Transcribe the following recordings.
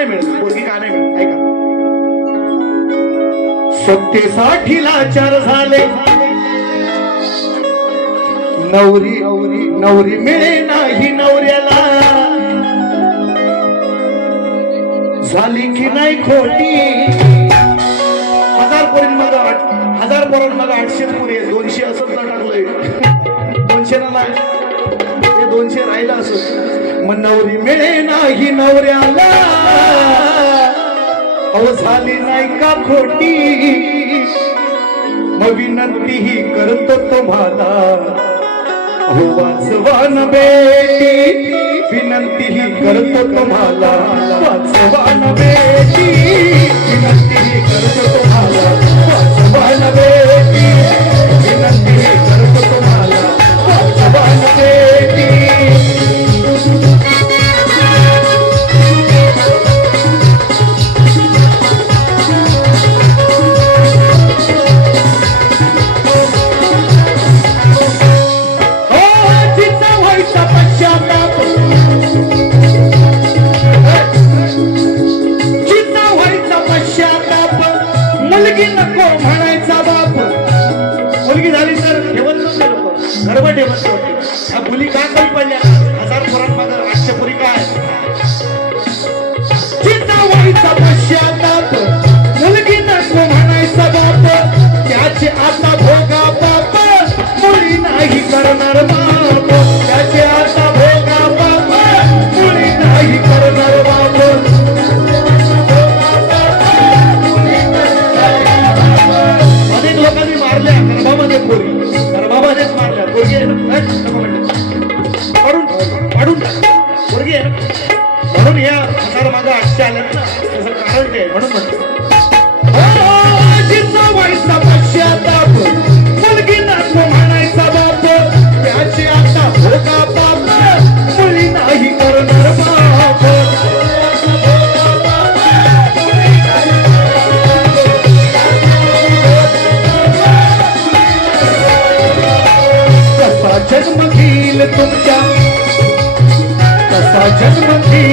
नाही मिळत. पोरगी का नाही मिळत? ऐका. सत्तेसाठी लाचार झाले. नवरी नवरी नवरी मिळे नाही नवऱ्याला. झाली की नाही खोटी? हजार पोरीन मग हजार पोरां मग आठशे पुरे. दोनशे असं टाकलंय दोनशे ना नाही. दोनशे राहिलं असं. मग नवरी मिळे नाही नवऱ्याला. अहो झाली नाही का खोटी मग विनंती ही करतो तुम्हाला. हो वाचवान बेटी विनंती ही करतो तुम्हाला. वाचवान बेटी विनंती ही करतो तुम्हाला.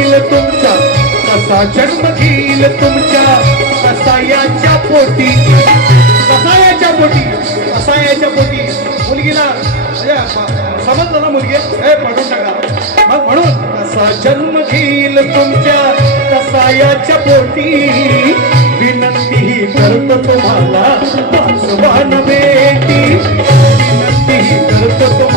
घेईल तुमचा? कसा जन्म घेईल तुमच्या कसायाच्या पोटी? कसायाच्या पोटी? कसायाच्या पोटी? मुलगीला समजलं ना मुलगी? हे पडून टाका. मग म्हणून कसा जन्म घेईल तुमच्या कसायाच्या पोटी? विनंती ही करतो तुम्हाला वासवान बेटी. विनंती ही करतो तुम्हाला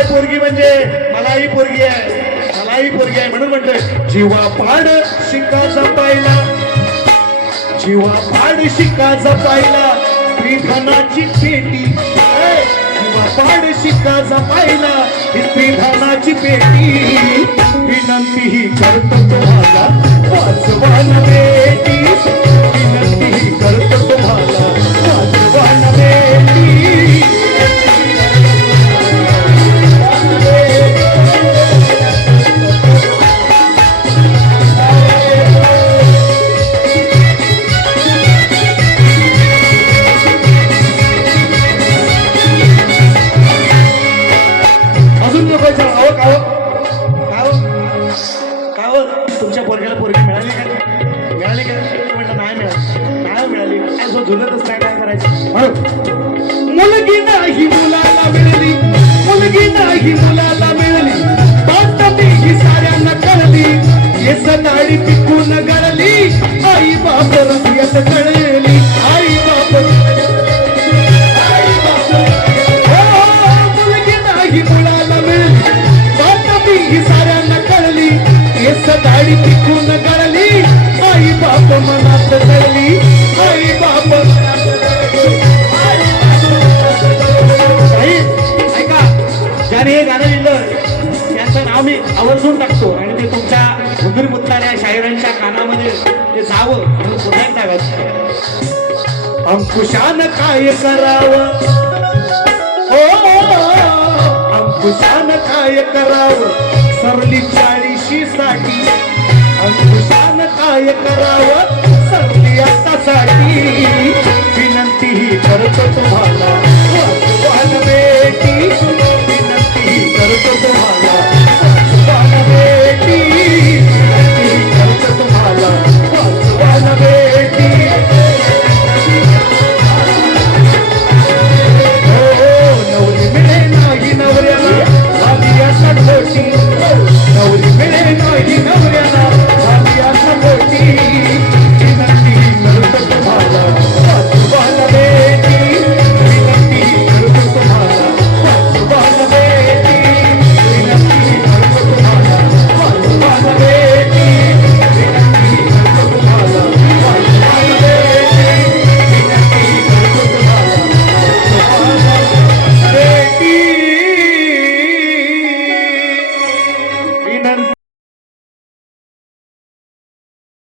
पाण्याचा आहे पोरगी म्हणजे मलाही पोरगी आहे मलाही पोरगी आहे म्हणून म्हणतोय. जीवा पाड शिका जपायला. जीवा पाड शिका जपायला. विधानाची पेटी. जीवा पाड शिका जपायला. ही विधानाची पेटी. विनंती ही करतो तुम्हाला वाचवान बेटी. मिळाली का मिळाली का? नाही मिळाली. नाही मिळाली. असं काय करायचं? मुलगी नाही मुलाला मिळाली. मुलगी नाही मुलाला मिळाली. बातमी ही साऱ्यांना कळली. येस पिकून गळली. आई बापरून येस कळली. आई बापरून ही साऱ्यांना कळली. येस दाढी पिकून अंकुशान काय करावं? हो, हो, हो, हो अंकुशान काय करावं? सरली चाळीशी साठी. अंकुशान काय करावं? सरली आता साठी. विनंती ही करतो तुम्हाला. बेटी विनंती करतो तुम्हाला.